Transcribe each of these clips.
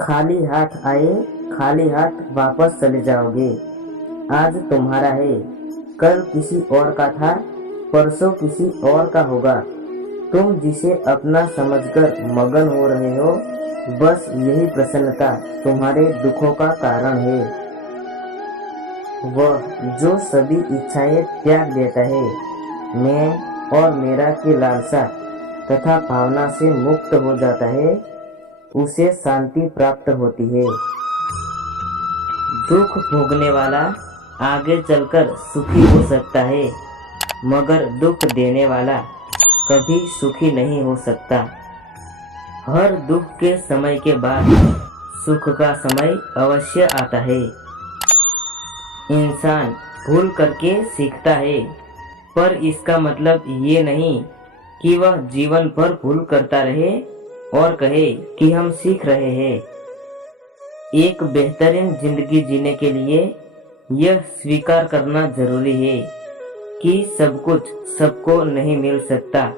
खाली हाथ आए, खाली हाथ वापस चले जाओगे। आज तुम्हारा है, कल किसी और का था, परसों किसी और का होगा। तुम जिसे अपना समझकर मगन हो रहे हो, बस यही प्रसन्नता तुम्हारे दुखों का कारण है। वह जो सभी इच्छाएं त्याग देता है, मैं और मेरा की लालसा तथा भावना से मुक्त हो जाता है, उसे शांति प्राप्त होती है। दुख भोगने वाला आगे चलकर सुखी हो सकता है, मगर दुख देने वाला कभी सुखी नहीं हो सकता। हर दुख के समय के बाद सुख का समय अवश्य आता है। इंसान भूल करके सीखता है, पर इसका मतलब ये नहीं कि वह जीवन भर भूल करता रहे और कहे कि हम सीख रहे हैं। एक बेहतरीन जिंदगी जीने के लिए यह स्वीकार करना जरूरी है कि सब कुछ सबको नहीं मिल सकता।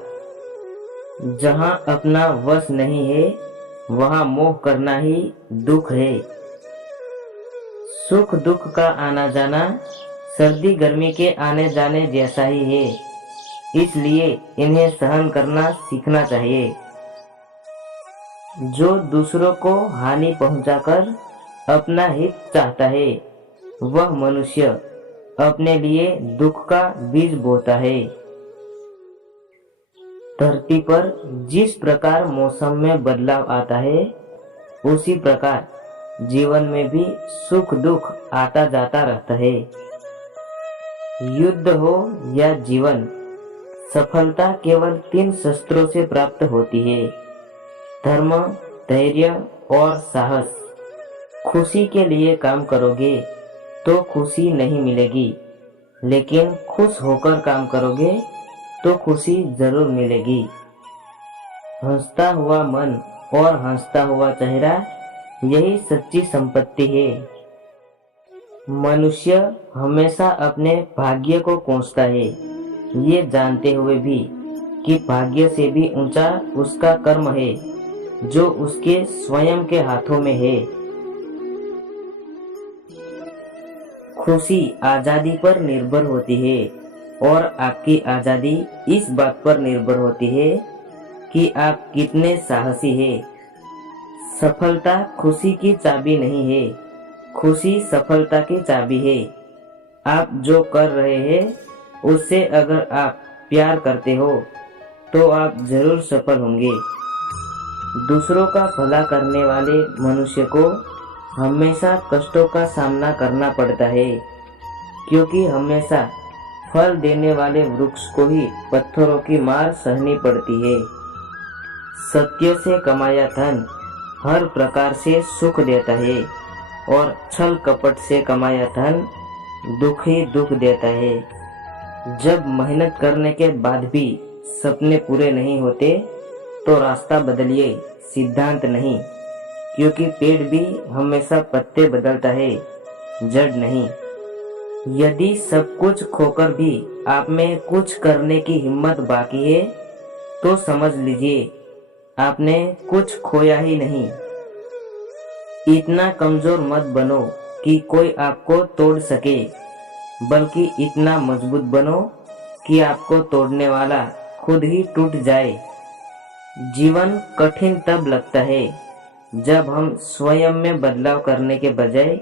जहाँ अपना वश नहीं है, वहाँ मोह करना ही दुख है। सुख दुख का आना जाना सर्दी गर्मी के आने जाने जैसा ही है, इसलिए इन्हें सहन करना सीखना चाहिए। जो दूसरों को हानि पहुंचाकर अपना हित चाहता है, वह मनुष्य अपने लिए दुख का बीज बोता है। धरती पर जिस प्रकार मौसम में बदलाव आता है, उसी प्रकार जीवन में भी सुख दुख आता जाता रहता है। युद्ध हो या जीवन, सफलता केवल 3 शस्त्रों से प्राप्त होती है: धर्म, धैर्य और साहस। खुशी के लिए काम करोगे तो खुशी नहीं मिलेगी, लेकिन खुश होकर काम करोगे तो खुशी जरूर मिलेगी। हंसता हुआ मन और हंसता हुआ चेहरा, यही सच्ची संपत्ति है। मनुष्य हमेशा अपने भाग्य को कोसता है, ये जानते हुए भी कि भाग्य से भी ऊंचा उसका कर्म है, जो उसके स्वयं के हाथों में है। खुशी आजादी पर निर्भर होती है, और आपकी आजादी इस बात पर निर्भर होती है कि आप कितने साहसी हैं। सफलता खुशी की चाबी नहीं है, खुशी सफलता की चाबी है। आप जो कर रहे हैं, उससे अगर आप प्यार करते हो तो आप जरूर सफल होंगे। दूसरों का भला करने वाले मनुष्य को हमेशा कष्टों का सामना करना पड़ता है, क्योंकि हमेशा फल देने वाले वृक्ष को ही पत्थरों की मार सहनी पड़ती है। सत्य से कमाया धन हर प्रकार से सुख देता है, और छल कपट से कमाया धन दुख ही दुख देता है। जब मेहनत करने के बाद भी सपने पूरे नहीं होते, तो रास्ता बदलिए, सिद्धांत नहीं, क्योंकि पेड़ भी हमेशा पत्ते बदलता है, जड़ नहीं। यदि सब कुछ खोकर भी आप में कुछ करने की हिम्मत बाकी है, तो समझ लीजिए आपने कुछ खोया ही नहीं। इतना कमजोर मत बनो कि कोई आपको तोड़ सके, बल्कि इतना मजबूत बनो कि आपको तोड़ने वाला खुद ही टूट जाए। जीवन कठिन तब लगता है जब हम स्वयं में बदलाव करने के बजाय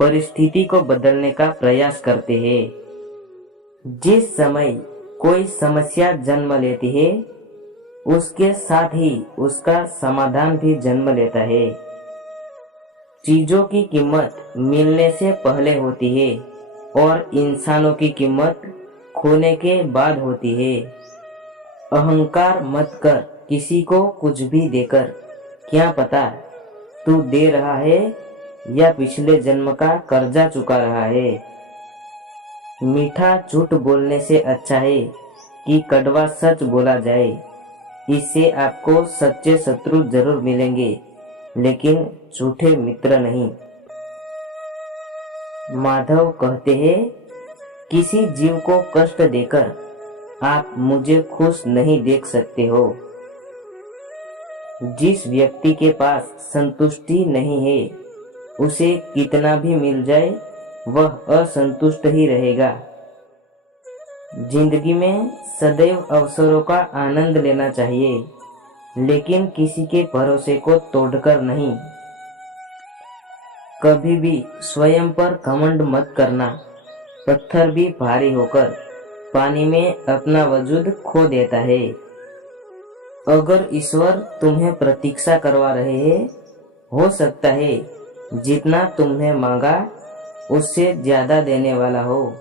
परिस्थिति को बदलने का प्रयास करते हैं। जिस समय कोई समस्या जन्म लेती है, उसके साथ ही उसका समाधान भी जन्म लेता है। चीजों की कीमत मिलने से पहले होती है, और इंसानों की कीमत खोने के बाद होती है। अहंकार मत कर किसी को कुछ भी देकर, क्या पता तू दे रहा है या पिछले जन्म का कर्जा चुका रहा है। मीठा झूठ बोलने से अच्छा है कि कड़वा सच बोला जाए। इससे आपको सच्चे शत्रु जरूर मिलेंगे, लेकिन झूठे मित्र नहीं। माधव कहते हैं, किसी जीव को कष्ट देकर आप मुझे खुश नहीं देख सकते हो। जिस व्यक्ति के पास संतुष्टि नहीं है, उसे कितना भी मिल जाए वह असंतुष्ट ही रहेगा। जिंदगी में सदैव अवसरों का आनंद लेना चाहिए, लेकिन किसी के भरोसे को तोड़कर नहीं। कभी भी स्वयं पर घमंड मत करना। पत्थर भी भारी होकर पानी में अपना वजूद खो देता है। अगर ईश्वर तुम्हें प्रतीक्षा करवा रहे हैं, हो सकता है जितना तुमने मांगा उससे ज्यादा देने वाला हो।